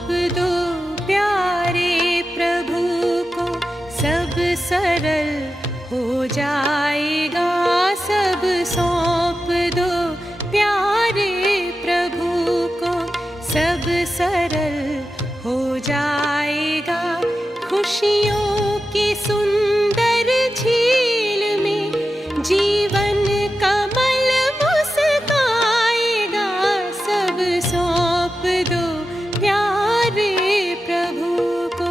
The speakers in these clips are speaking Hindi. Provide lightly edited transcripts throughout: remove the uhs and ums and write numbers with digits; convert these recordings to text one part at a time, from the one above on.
सौंप दो प्यारे प्रभु को, सब सरल हो जाएगा। सब सौंप दो प्यारे प्रभु को, सब सरल हो जाएगा। खुशियों की सुंदर झील में जीवन कमल मुस्काएगा। सब सौंप दो प्यारे प्रभु को।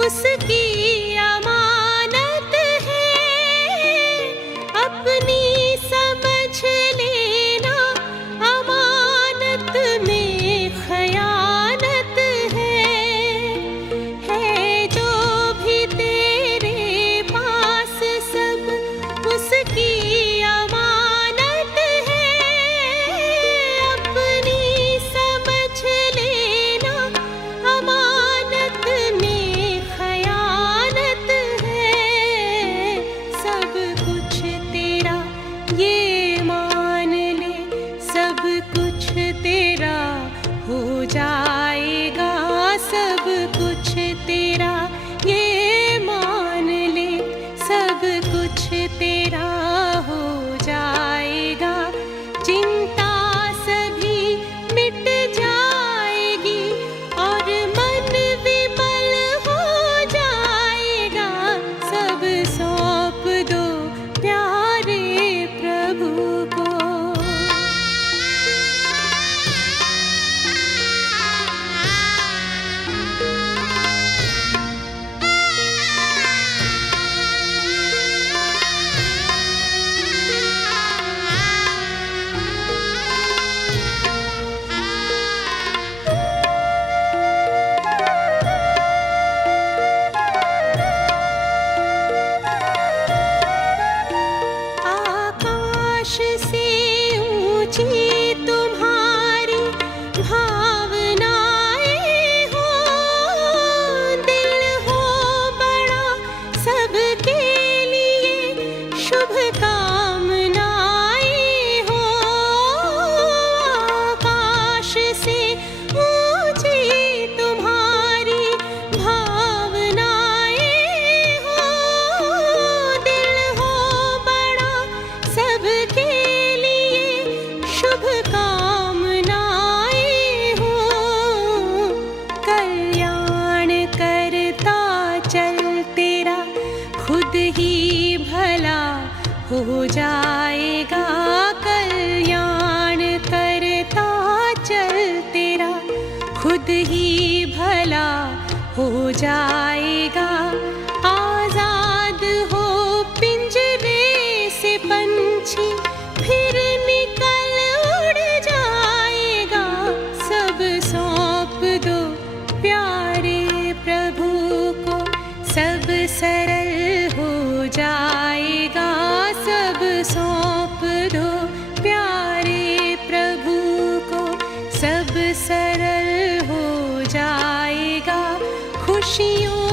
उसकी अमानत है, अपनी समझ लेना अमानत में खयानत है जो भी तेरे पास सब उसकी अमानत है, अपनी समझ लेना अमानत में तेरा हो जाएगा। सब कुछ तेरा ये मान ले, सब कुछ तेरा हो जाएगा। चिंता सभी मिट जाएगी और मन विमल हो जाएगा। सब सौंप दो प्यारे प्रभु को। से ऊंची तुम्हारी भावनाएं हो, दिल हो बड़ा सबके लिए शुभ कामनाएं हो। आकाश से ऊंची तुम्हारी भावनाएं हो, दिल हो बड़ा सबके शुभ कामनाएं हो। कल्याण करता चल तेरा खुद ही भला हो जाएगा। कल्याण करता चल तेरा खुद ही भला हो जाएगा। आजाद हो पिंजरे से पंछी फिर निकल उड़ जाएगा। सब सौंप दो प्यारे प्रभु को, सब सरल हो जाएगा। सब सौंप दो प्यारे प्रभु को, सब सरल हो जाएगा। खुशियों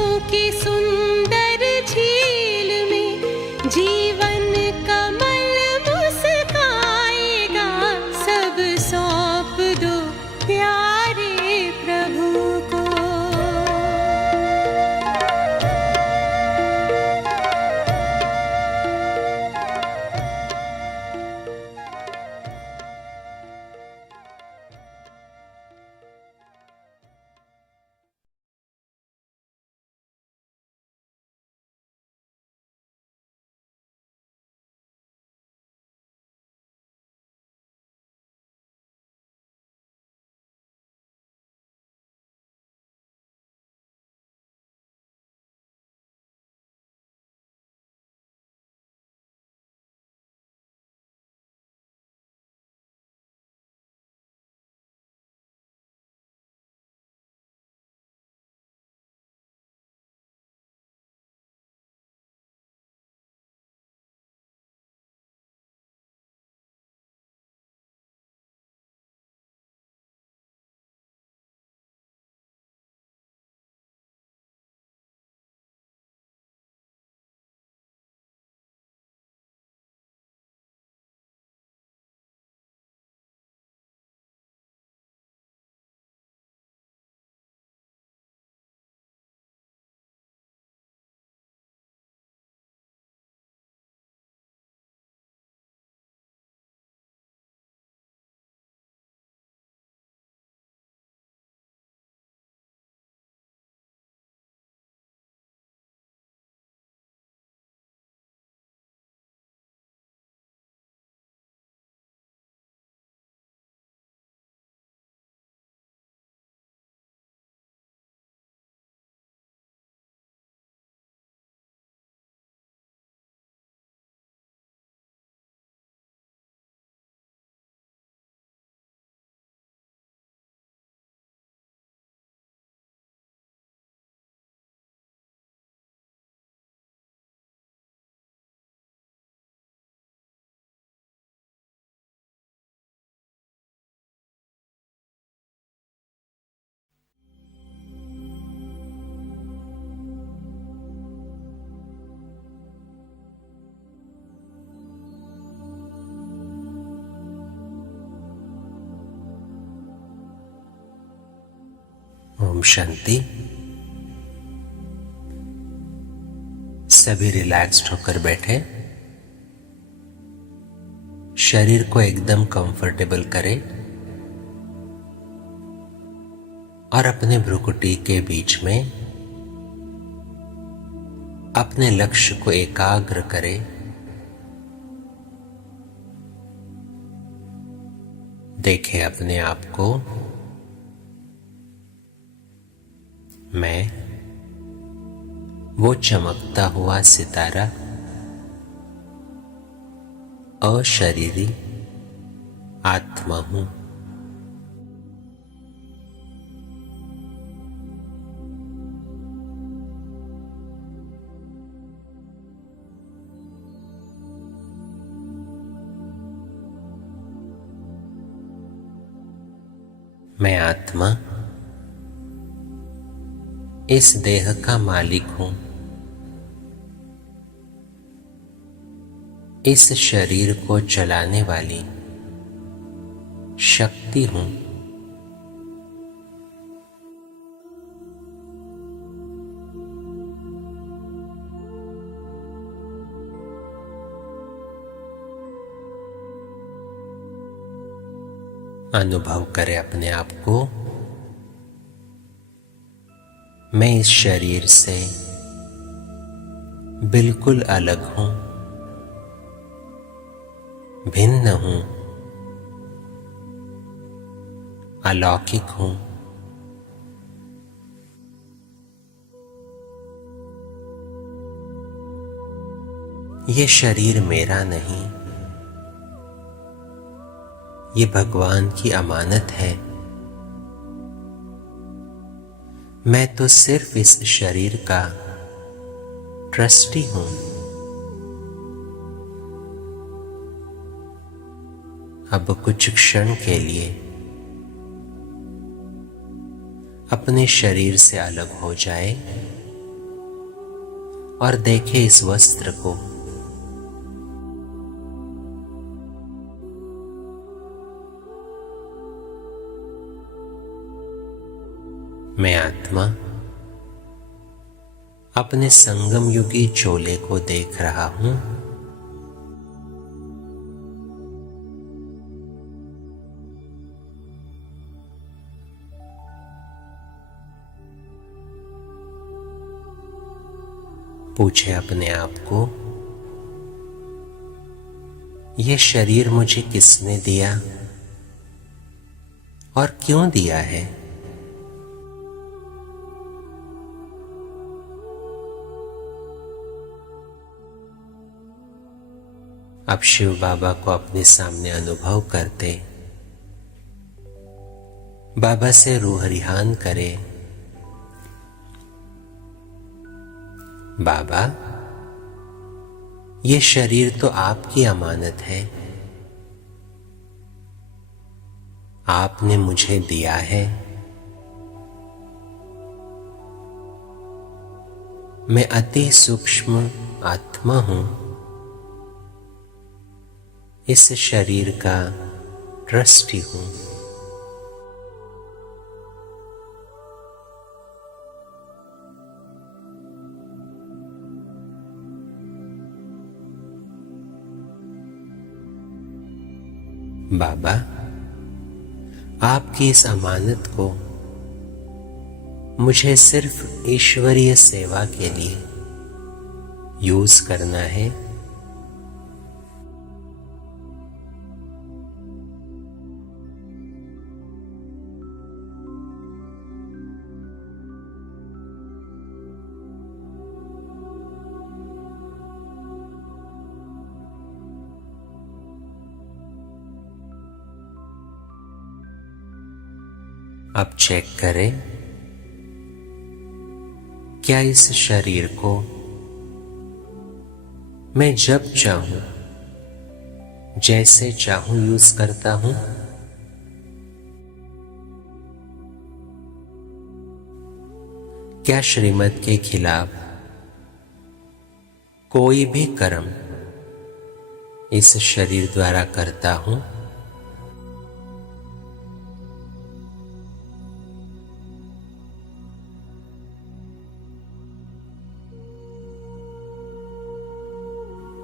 ओम शांति। सभी रिलैक्स्ड होकर बैठे। शरीर को एकदम कंफर्टेबल करें और अपने भ्रुकुटी के बीच में अपने लक्ष्य को एकाग्र करें। देखें अपने आप को। मैं वो चमकता हुआ सितारा, अशरीरी आत्मा हूं। मैं आत्मा इस देह का मालिक हूं। इस शरीर को चलाने वाली शक्ति हूं। अनुभव करें अपने आप को। मैं इस शरीर से बिल्कुल अलग हूं, भिन्न हूं, अलौकिक हूं। ये शरीर मेरा नहीं, ये भगवान की अमानत है। मैं तो सिर्फ इस शरीर का ट्रस्टी हूं। अब कुछ क्षण के लिए अपने शरीर से अलग हो जाए और देखें इस वस्त्र को। मैं आत्मा अपने संगम युगी चोले को देख रहा हूं। पूछे अपने आप को, यह शरीर मुझे किसने दिया और क्यों दिया है? अब शिव बाबा को अपने सामने अनुभव करते बाबा से रूह रिहान करे। बाबा, ये शरीर तो आपकी अमानत है, आपने मुझे दिया है। मैं अति सूक्ष्म आत्मा हूं, इस शरीर का ट्रस्टी हूं। बाबा, आपकी इस अमानत को मुझे सिर्फ ईश्वरीय सेवा के लिए यूज करना है। अब चेक करें, क्या इस शरीर को मैं जब चाहूं, जैसे चाहूं यूज करता हूं? क्या श्रीमत के खिलाफ कोई भी कर्म इस शरीर द्वारा करता हूं?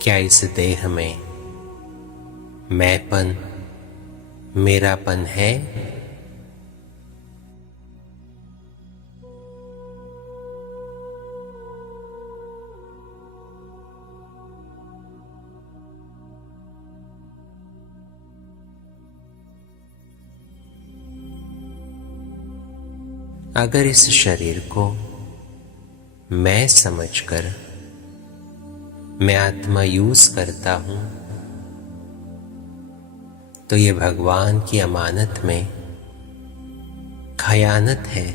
क्या इस देह में मैंपन, मेरापन है? अगर इस शरीर को मैं समझकर मैं आत्मा यूज करता हूं, तो ये भगवान की अमानत में खयानत है।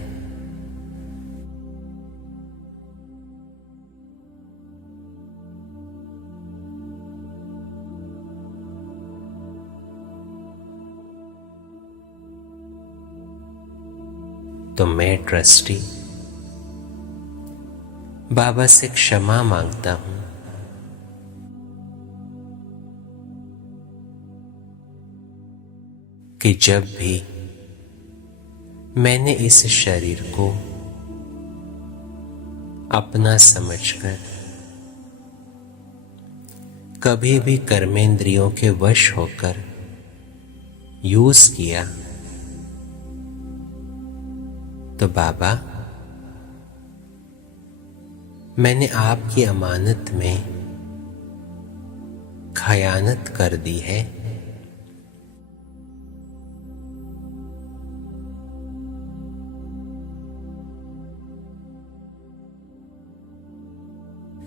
तो मैं ट्रस्टी बाबा से क्षमा मांगता हूं कि जब भी मैंने इस शरीर को अपना समझकर कभी भी कर्मेंद्रियों के वश होकर यूज किया, तो बाबा मैंने आपकी अमानत में खयानत कर दी है।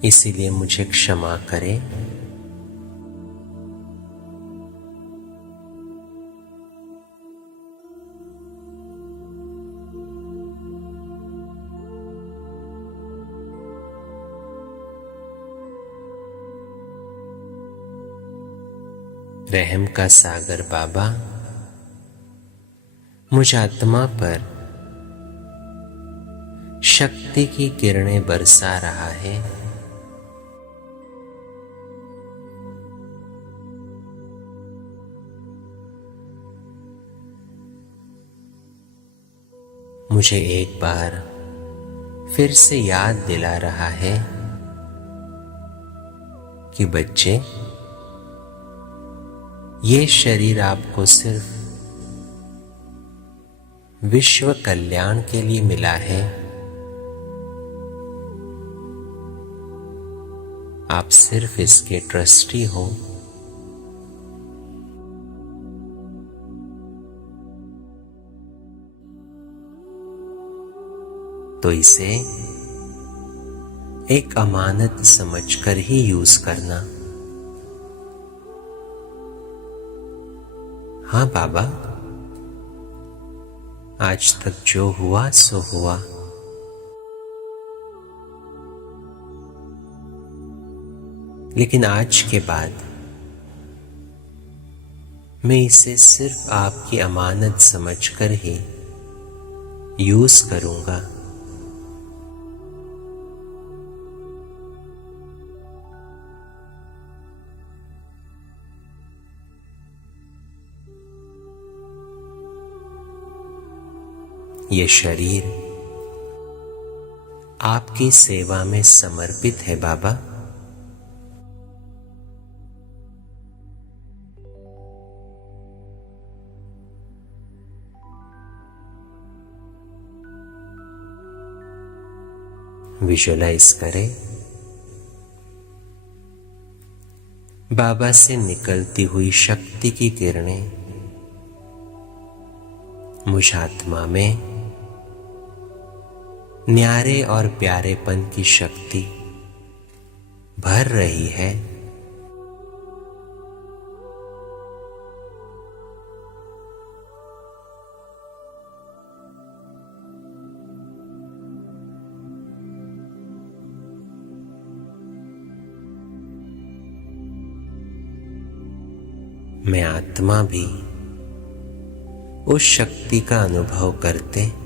इसीलिए मुझे क्षमा करें। रहम का सागर बाबा मुझ आत्मा पर शक्ति की किरणें बरसा रहा है। मुझे एक बार फिर से याद दिला रहा है कि बच्चे, ये शरीर आपको सिर्फ विश्व कल्याण के लिए मिला है। आप सिर्फ इसके ट्रस्टी हो। तो इसे एक अमानत समझकर ही यूज करना। हाँ बाबा, आज तक जो हुआ सो हुआ। लेकिन आज के बाद मैं इसे सिर्फ आपकी अमानत समझकर ही यूज करूंगा। ये शरीर आपकी सेवा में समर्पित है बाबा। विजुअलाइज करें बाबा से निकलती हुई शक्ति की किरणें मुझ आत्मा में न्यारे और प्यारेपन की शक्ति भर रही है। मैं आत्मा भी उस शक्ति का अनुभव करते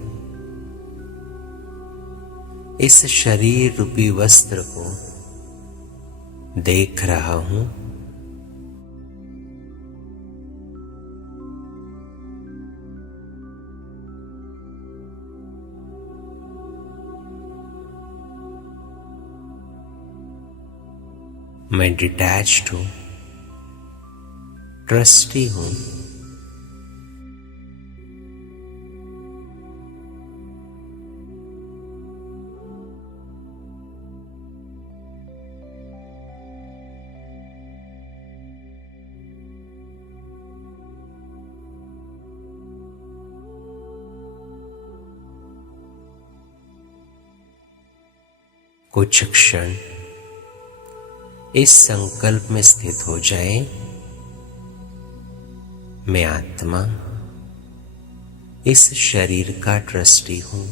इस शरीर रूपी वस्त्र को देख रहा हूं। मैं डिटैच्ड हूं, ट्रस्टी हूं। कुछ क्षण इस संकल्प में स्थित हो जाए, मैं आत्मा इस शरीर का ट्रस्टी हूं।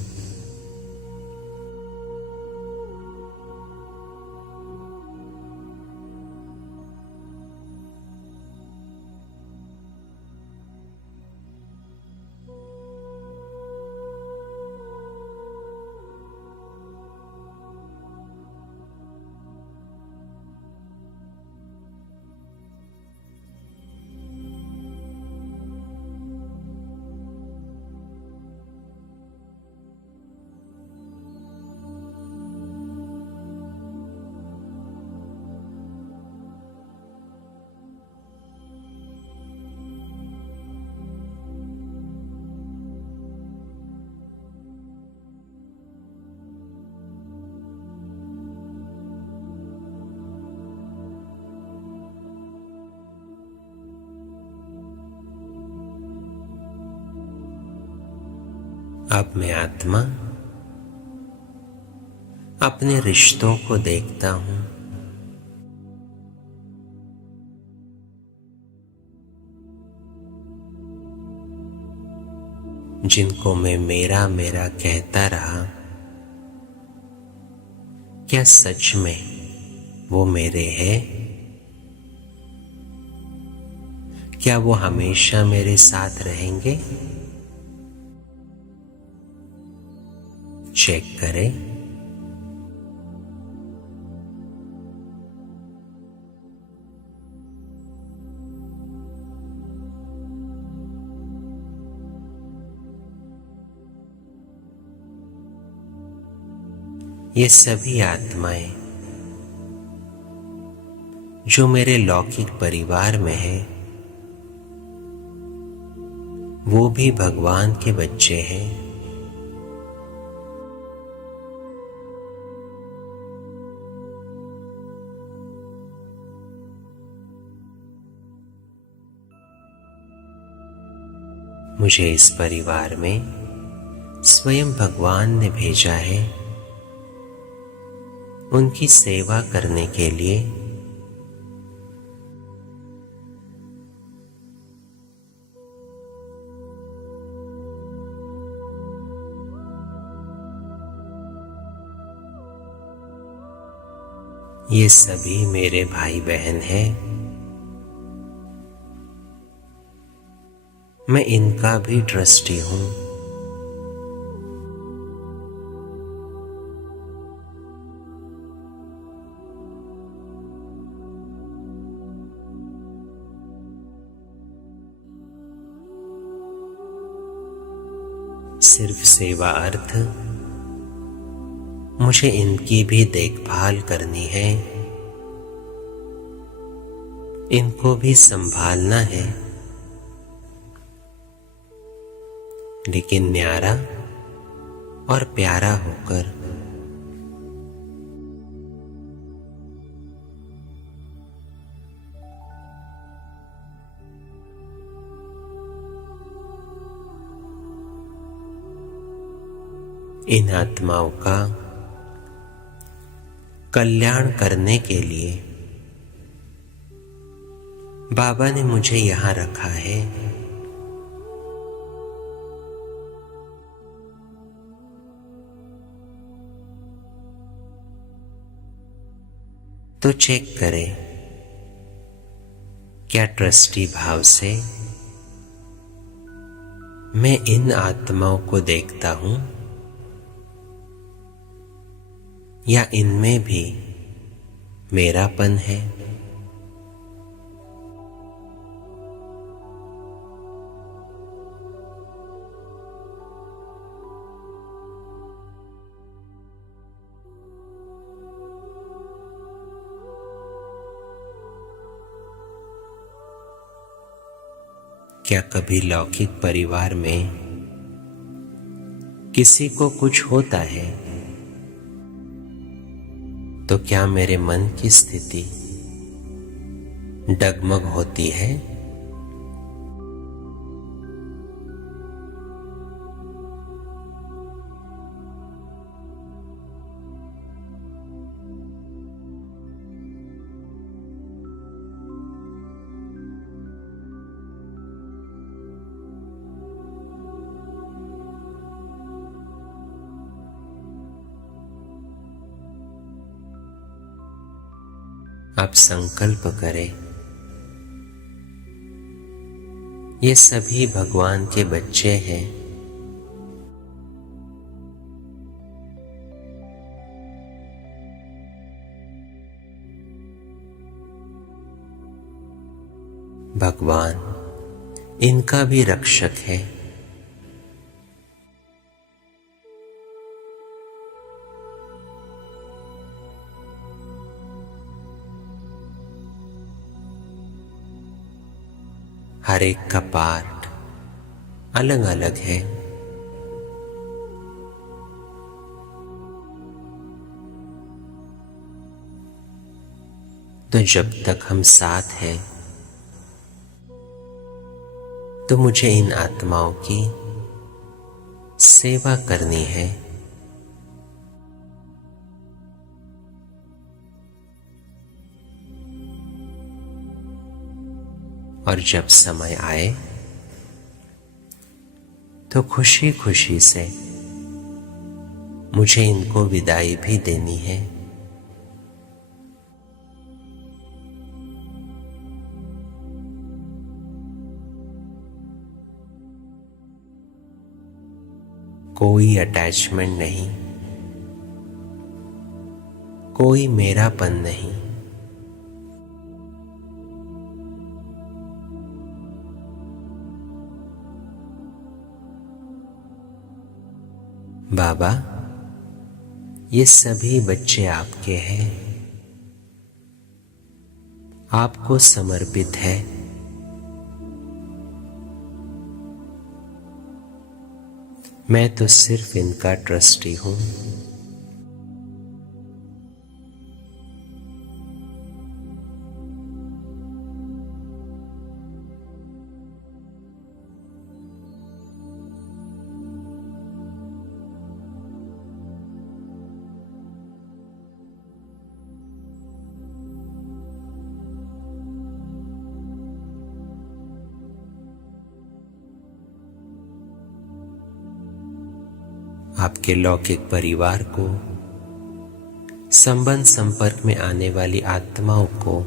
अब मैं आत्मा अपने रिश्तों को देखता हूं। जिनको मैं मेरा मेरा कहता रहा, क्या सच में वो मेरे हैं? क्या वो हमेशा मेरे साथ रहेंगे? चेक करें। ये सभी आत्माएं जो मेरे लौकिक परिवार में है, वो भी भगवान के बच्चे हैं। मुझे इस परिवार में स्वयं भगवान ने भेजा है, उनकी सेवा करने के लिए। ये सभी मेरे भाई बहन हैं। मैं इनका भी ट्रस्टी हूं। सिर्फ सेवा अर्थ मुझे इनकी भी देखभाल करनी है, इनको भी संभालना है, लेकिन न्यारा और प्यारा होकर। इन आत्माओं का कल्याण करने के लिए बाबा ने मुझे यहां रखा है। तो चेक करें, क्या ट्रस्टी भाव से मैं इन आत्माओं को देखता हूं, या इनमें भी मेरापन है? क्या कभी लौकिक परिवार में किसी को कुछ होता है तो क्या मेरे मन की स्थिति डगमग होती है? आप संकल्प करें, ये सभी भगवान के बच्चे हैं। भगवान इनका भी रक्षक है। हर एक का पार्ट अलग अलग है। तो जब तक हम साथ हैं तो मुझे इन आत्माओं की सेवा करनी है। और जब समय आए तो खुशी खुशी से मुझे इनको विदाई भी देनी है। कोई अटैचमेंट नहीं, कोई मेरापन नहीं। बाबा, ये सभी बच्चे आपके हैं, आपको समर्पित है। मैं तो सिर्फ इनका ट्रस्टी हूं। आपके लौकिक परिवार को, संबंध संपर्क में आने वाली आत्माओं को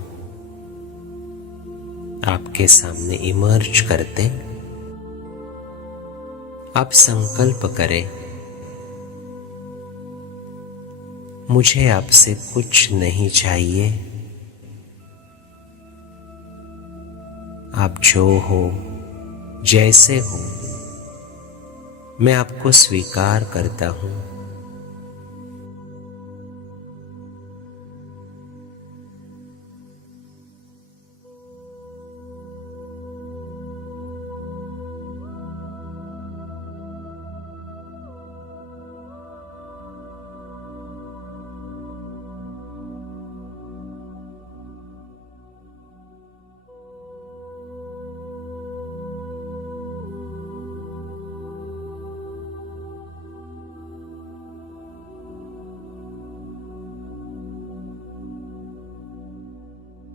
आपके सामने इमर्ज करते आप संकल्प करें, मुझे आपसे कुछ नहीं चाहिए। आप जो हो, जैसे हो, मैं आपको स्वीकार करता हूं।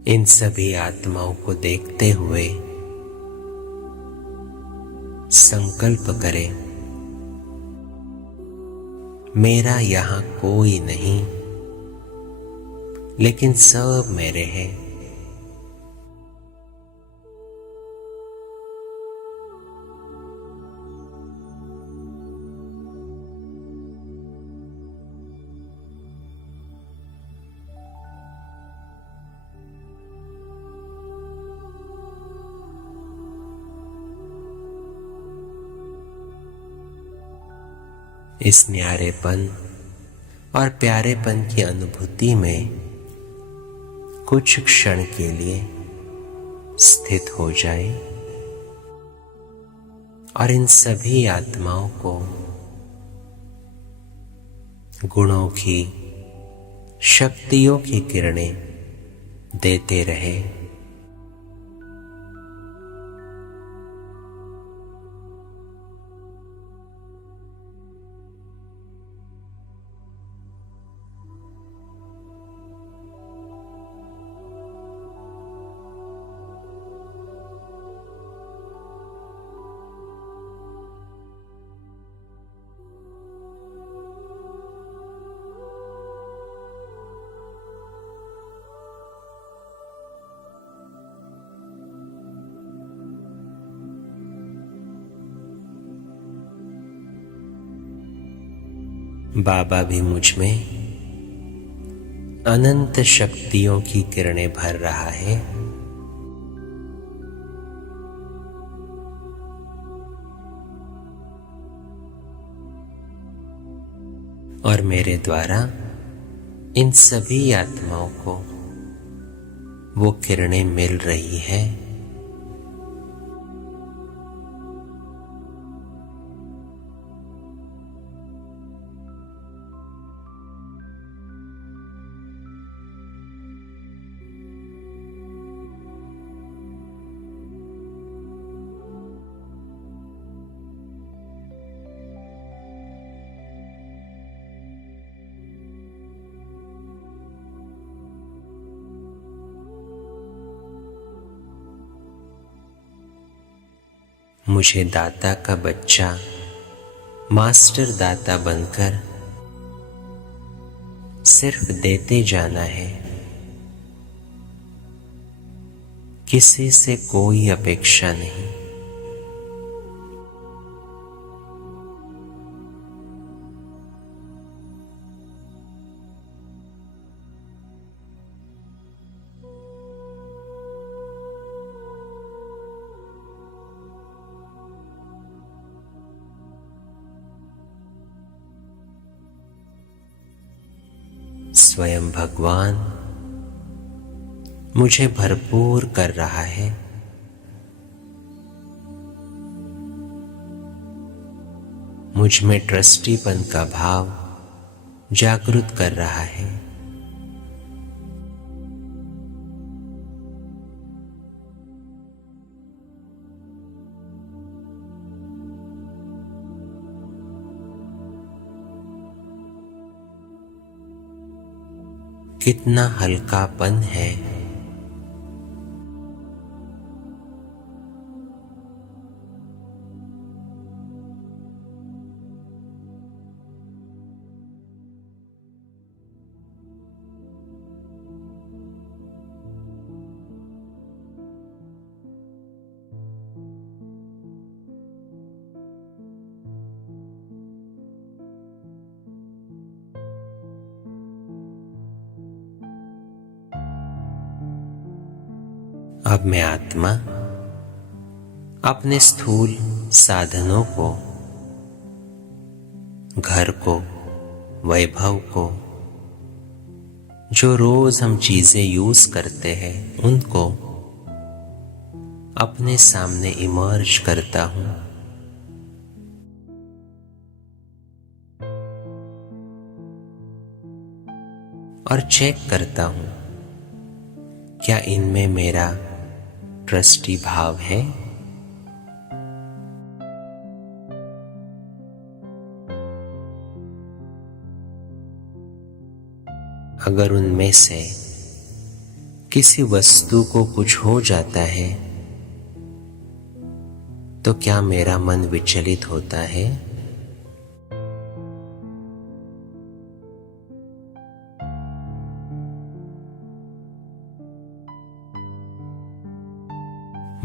इन सभी आत्माओं को देखते हुए संकल्प करें, मेरा यहां कोई नहीं, लेकिन सब मेरे हैं। इस न्यारेपन और प्यारेपन की अनुभूति में कुछ क्षण के लिए स्थित हो जाए। और इन सभी आत्माओं को गुणों की, शक्तियों की किरणें देते रहे। बाबा भी मुझ में अनंत शक्तियों की किरणें भर रहा है। और मेरे द्वारा इन सभी आत्माओं को वो किरणें मिल रही है। मुझे दाता का बच्चा मास्टर दाता बनकर सिर्फ देते जाना है। किसी से कोई अपेक्षा नहीं। स्वयं भगवान मुझे भरपूर कर रहा है। मुझ में ट्रस्टीपन का भाव जागृत कर रहा है। कितना हल्कापन है। अब मैं आत्मा अपने स्थूल साधनों को, घर को, वैभव को, जो रोज हम चीजें यूज करते हैं, उनको अपने सामने इमर्ज करता हूं। और चेक करता हूं क्या इनमें मेरा ट्रस्टी भाव है। अगर उनमें से किसी वस्तु को कुछ हो जाता है तो क्या मेरा मन विचलित होता है?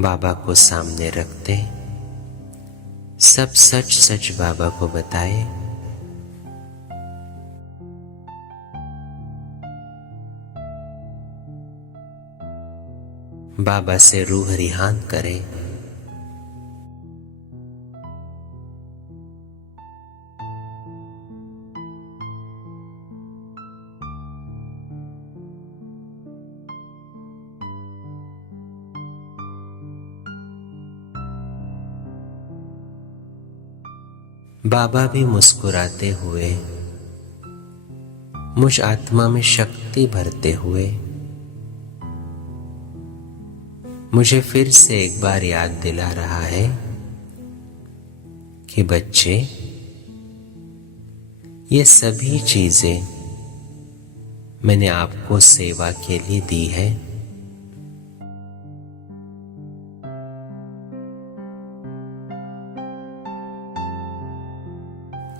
बाबा को सामने रखते सब सच सच बाबा को बताए। बाबा से रूह रिहान करे। बाबा भी मुस्कुराते हुए मुझ आत्मा में शक्ति भरते हुए मुझे फिर से एक बार याद दिला रहा है कि बच्चे, ये सभी चीजें मैंने आपको सेवा के लिए दी है।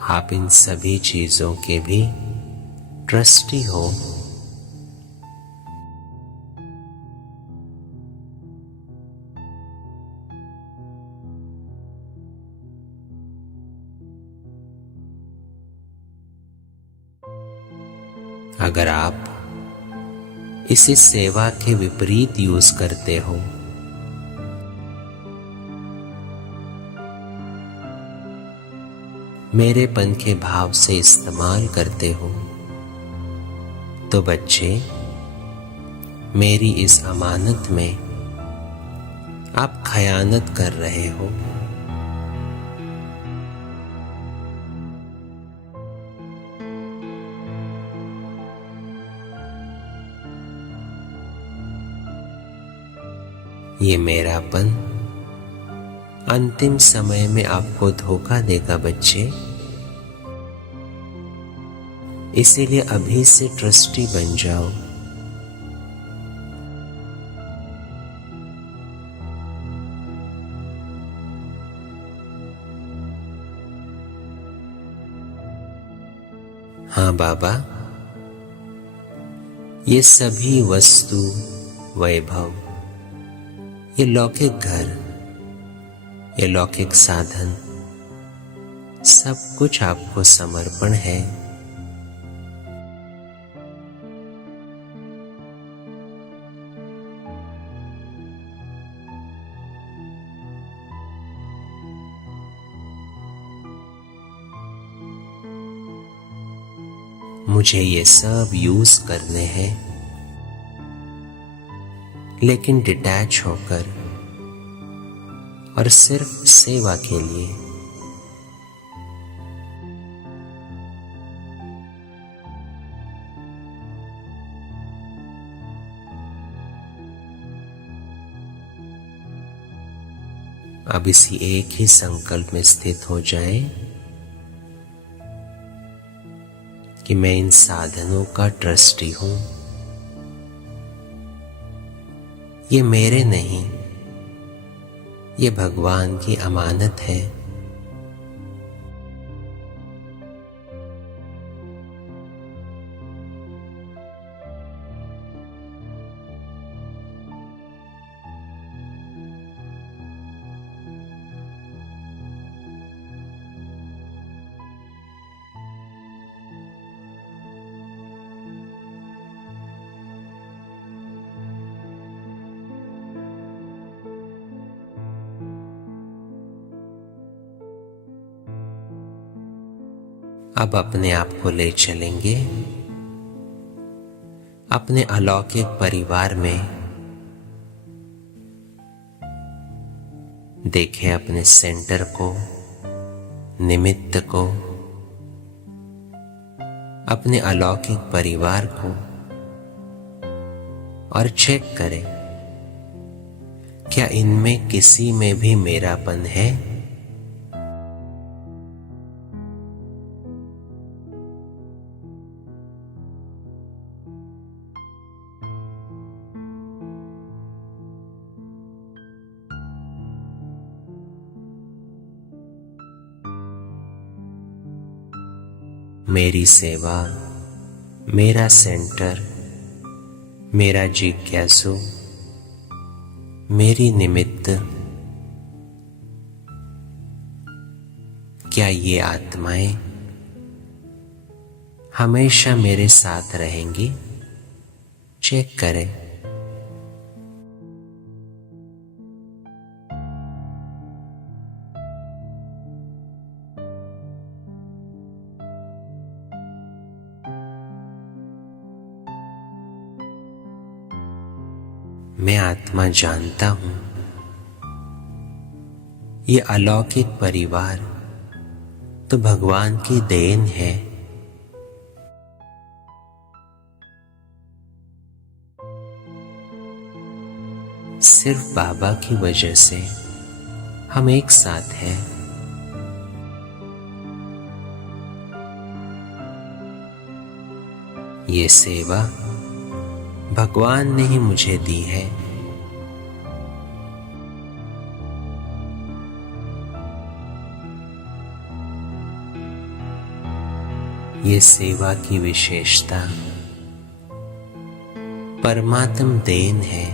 आप इन सभी चीजों के भी ट्रस्टी हो। अगर आप इसे सेवा के विपरीत यूज करते हो, मेरेपन के भाव से इस्तेमाल करते हो, तो बच्चे, मेरी इस अमानत में आप खयानत कर रहे हो। ये मेरापन अंतिम समय में आपको धोखा देगा बच्चे, इसीलिए अभी से ट्रस्टी बन जाओ। हाँ बाबा, ये सभी वस्तु, वैभव, ये लौकिक घर, ये लौकिक साधन, सब कुछ आपको समर्पण है। मुझे ये सब यूज करने हैं, लेकिन डिटैच होकर और सिर्फ सेवा के लिए। अब इसी एक ही संकल्प में स्थित हो जाए कि मैं इन साधनों का ट्रस्टी हूं। ये मेरे नहीं, ये भगवान की अमानत है। अब अपने आप को ले चलेंगे अपने अलौकिक परिवार में। देखें अपने सेंटर को, निमित्त को, अपने अलौकिक परिवार को, और चेक करें क्या इनमें किसी में भी मेरापन है। मेरी सेवा, मेरा सेंटर, मेरा जिज्ञासु, मेरी निमित्त, क्या ये आत्माएं हमेशा मेरे साथ रहेंगी? चेक करें। मैं आत्मा जानता हूं ये अलौकिक परिवार तो भगवान की देन है। सिर्फ बाबा की वजह से हम एक साथ हैं। ये सेवा भगवान ने ही मुझे दी है। ये सेवा की विशेषता परमात्म देन है।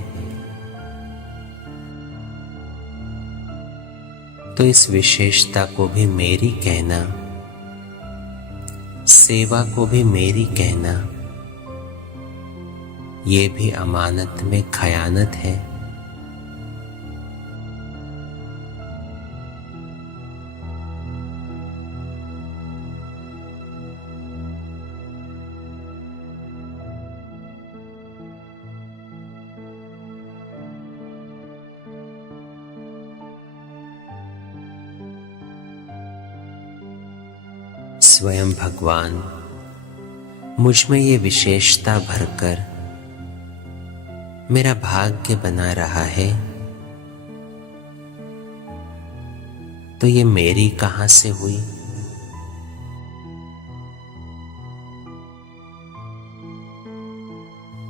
तो इस विशेषता को भी मेरी कहना, सेवा को भी मेरी कहना, ये भी अमानत में खयानत है। स्वयं भगवान मुझ में ये विशेषता भरकर मेरा भाग्य बना रहा है, तो ये मेरी कहां से हुई?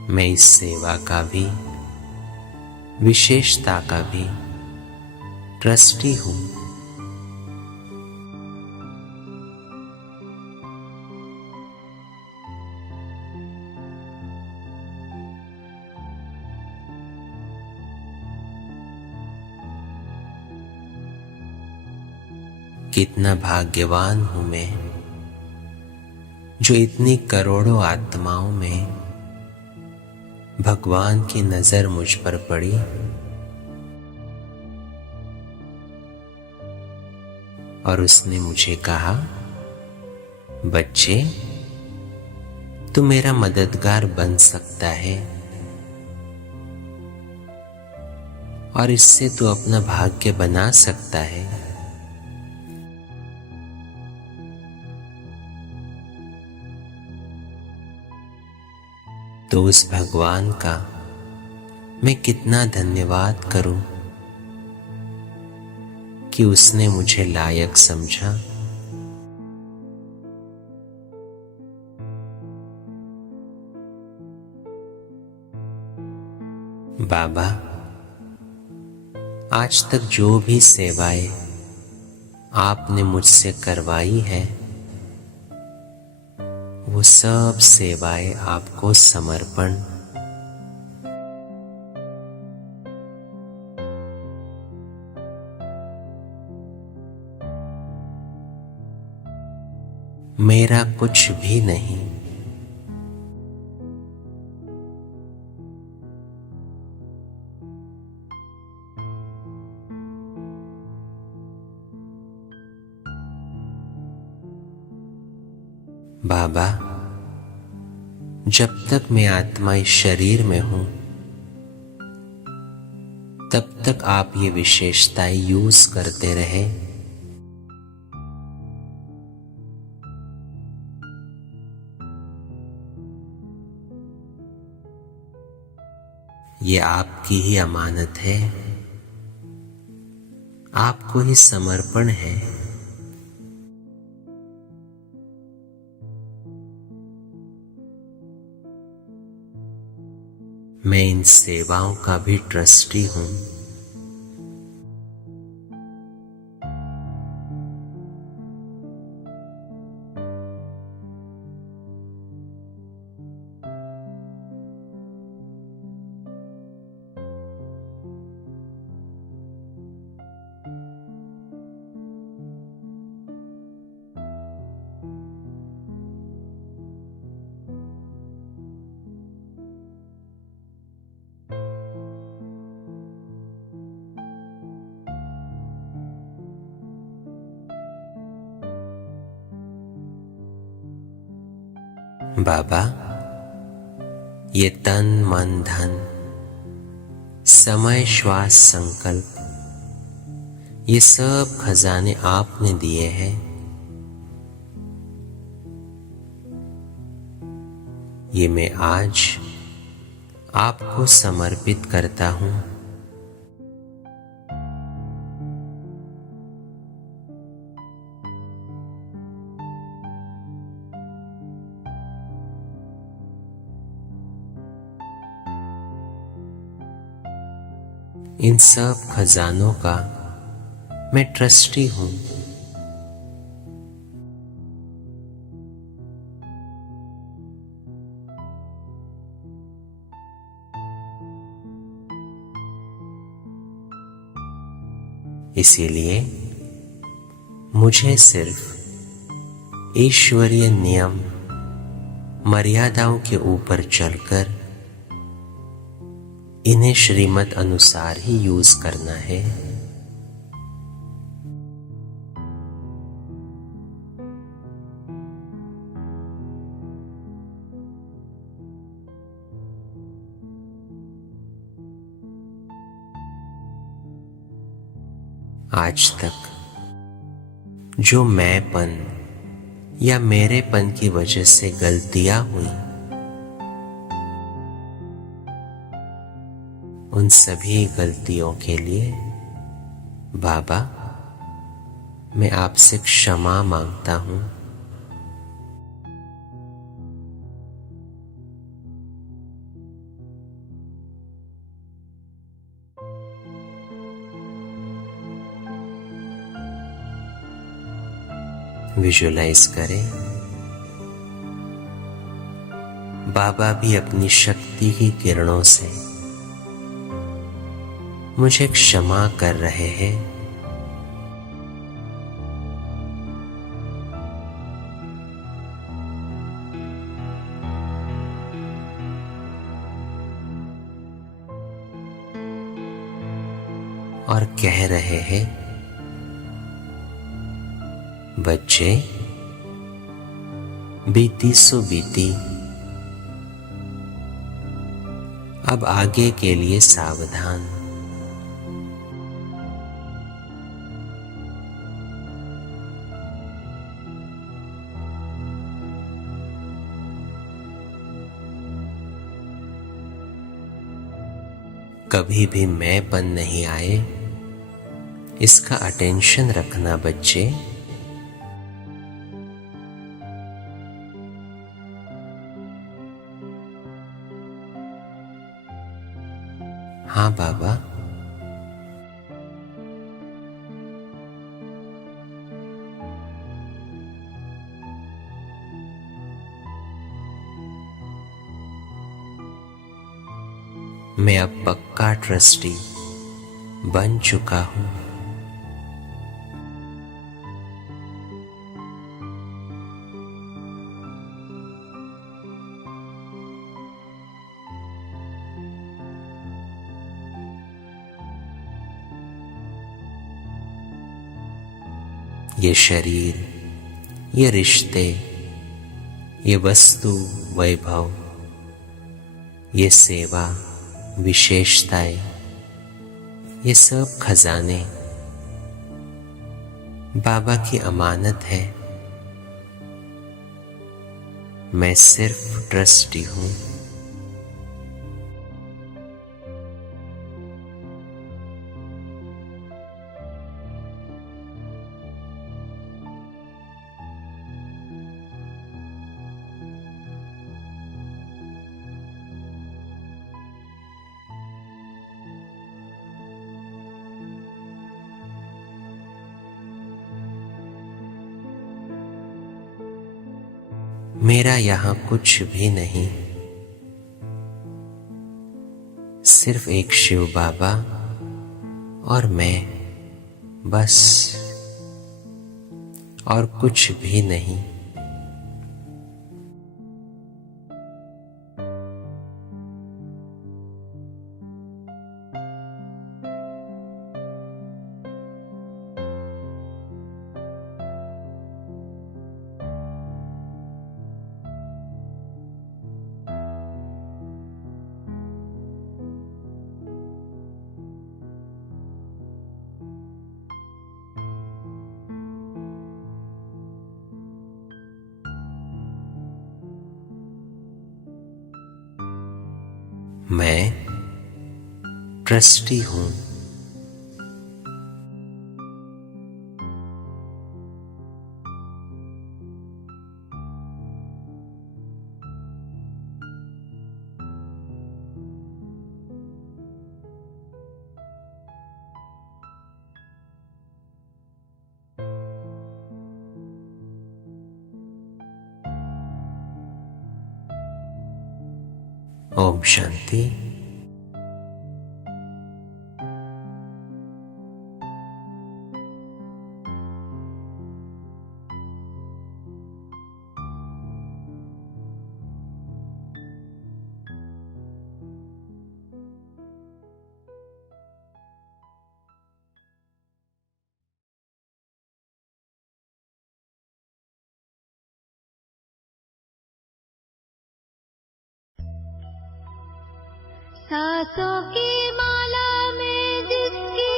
मैं इस सेवा का भी, विशेषता का भी ट्रस्टी हूं। कितना भाग्यवान हूं मैं जो इतनी करोड़ों आत्माओं में भगवान की नजर मुझ पर पड़ी और उसने मुझे कहा, बच्चे तू मेरा मददगार बन सकता है और इससे तू अपना भाग्य बना सकता है। तो उस भगवान का मैं कितना धन्यवाद करूं कि उसने मुझे लायक समझा। बाबा, आज तक जो भी सेवाएं आपने मुझसे करवाई है, वो सब सेवाएं आपको समर्पण। मेरा कुछ भी नहीं। बाबा, जब तक मैं आत्मा इस शरीर में हूं, तब तक आप ये विशेषताएं यूज करते रहे। ये आपकी ही अमानत है, आपको ही समर्पण है। मैं इन सेवाओं का भी ट्रस्टी हूं। बाबा, ये तन मन धन, समय श्वास संकल्प, ये सब खजाने आपने दिए हैं। ये मैं आज आपको समर्पित करता हूँ। इन सब खजानों का मैं ट्रस्टी हूँ। इसीलिए मुझे सिर्फ ईश्वरीय नियम मर्यादाओं के ऊपर चलकर इन्हें श्रीमत अनुसार ही यूज करना है। आज तक जो मैंपन या मेरेपन की वजह से गलतियां हुई, उन सभी गलतियों के लिए बाबा मैं आपसे क्षमा मांगता हूँ। विजुलाइज करें बाबा भी अपनी शक्ति की किरणों से मुझे क्षमा कर रहे हैं। और कह रहे हैं, बच्चे बीती सो बीती, अब आगे के लिए सावधान। कभी भी मैंपन नहीं आए, इसका अटेंशन रखना बच्चे। हाँ बाबा, मैं अब पक्का ट्रस्टी बन चुका हूँ। ये शरीर, ये रिश्ते, ये वस्तु वैभव, ये सेवा विशेषताएं, ये सब खजाने बाबा की अमानत है। मैं सिर्फ ट्रस्टी हूँ। मेरा यहाँ कुछ भी नहीं, सिर्फ एक शिव बाबा और मैं, बस, और कुछ भी नहीं। मैं ट्रस्टी हूं। ओम शांति। सांसों की माला में जिसकी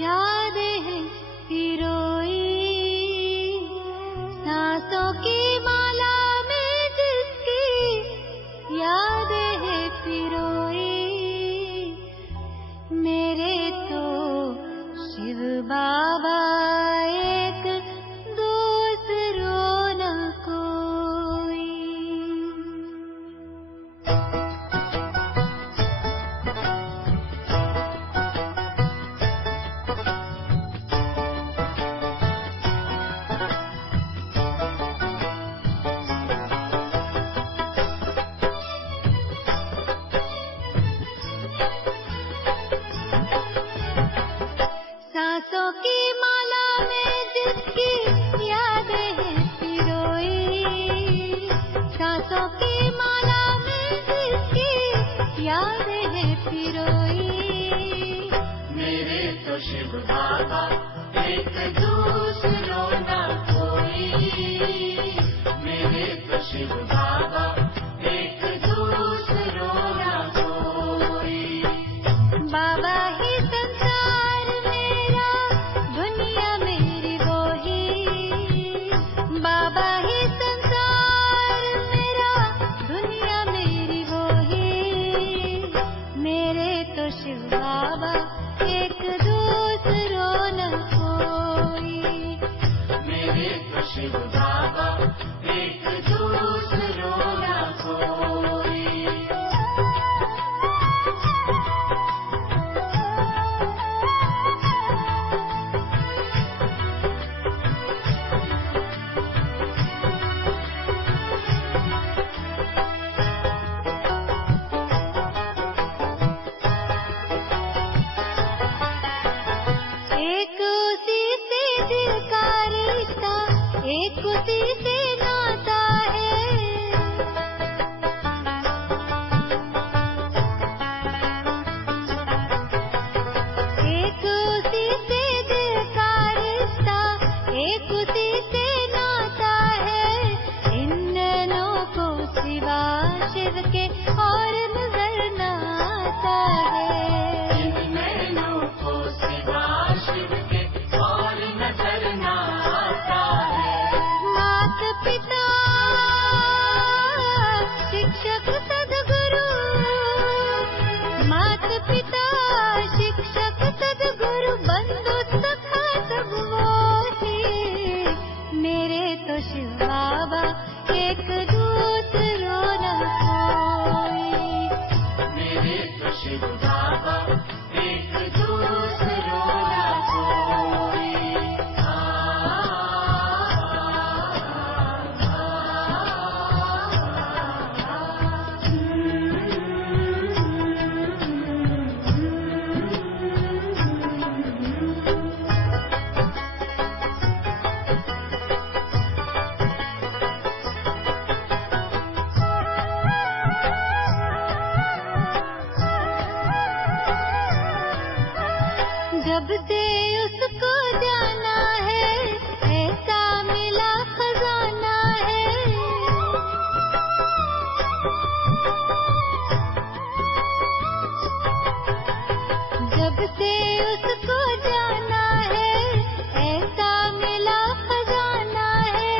यादें हैं पिरोई, सांसों की माला में जिसकी यादें हैं पिरोई, मेरे तो शिव बाबा एक दूसरों न कोई। सांसों की माला में जिसकी यादें हैं पिरोई, सांसों की माला में जिसकी यादें हैं पिरोई, मेरे तो शिव बाबा एक दूसरों न कोई, मेरे तो शिव बाबा एक दूसरों न कोई। बाबा ही संसार मेरा, दुनिया मेरी वो ही, बाबा ही संसार मेरा, दुनिया मेरी वो ही, मेरे तो शिव बाबा एक दूसरों न कोई, मेरे तो शिव बाबा एक दूसरों न कोई। एक उसी से दिल का रिश्ता, एक उसी से नाता है, एक उसी से दिल का रिश्ता, एक उसी से नाता है, इन नैनों को सिवा शिव के और नजर न आता है, इन नैनों को सिवा शिव के और नजर न आता है। मात पिता शिक्षक सद्गुरु, मात पिता शिक्षक सद्गुरु, बंधु सखा सब वो ही, मेरे तो शिव बाबा एक दूसरों न कोई, मेरे तो शिव बाबा एक दूसरों न कोई। जब से उसको जाना है, ऐसा मिला खजाना है, जब से उसको जाना है, ऐसा मिला खजाना है,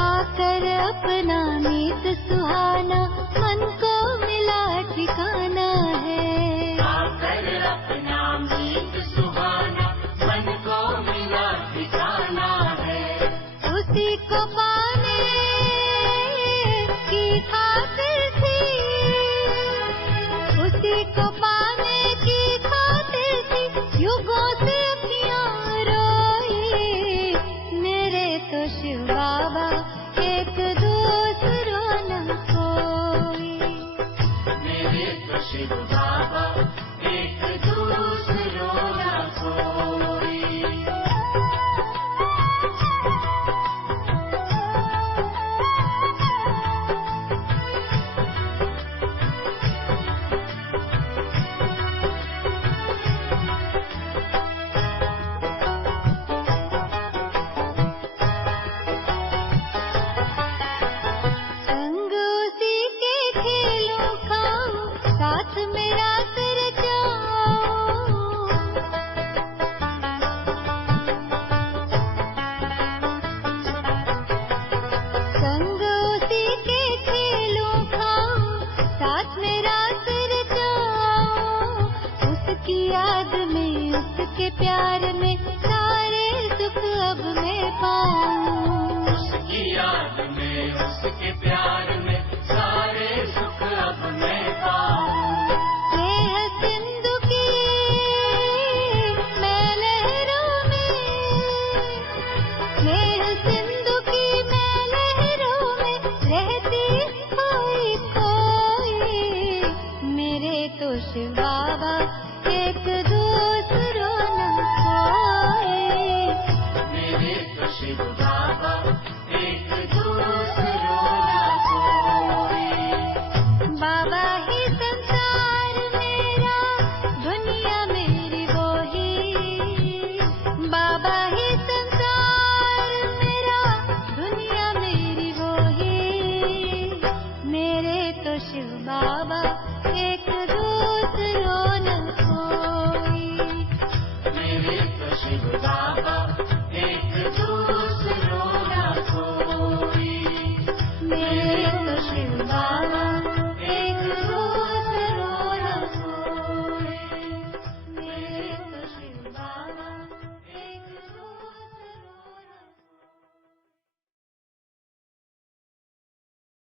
आकर अपना मीत सुहाना मन को मिला ठिकाना है। आकर अपना मीत सुहाना मन को मिला ठिकाना है। उसी को पाने की खातिर थी, उसी को पाने की खातिर थी युगों से अखियां रोई। मेरे तो शिव बाबा एक दूसरा न कोई। मेरे तो शिव बाबा एक दूसरो न कोई। संग उसी के खेलों खाओ, साथ मेरा कर जाओ। संग उसी के खेलों खाओ, साथ मेरा कर जाओ। उसकी याद में, उसके प्यार में सारे सुख अब मैं पाऊं। उसकी याद में, उसके प्यार में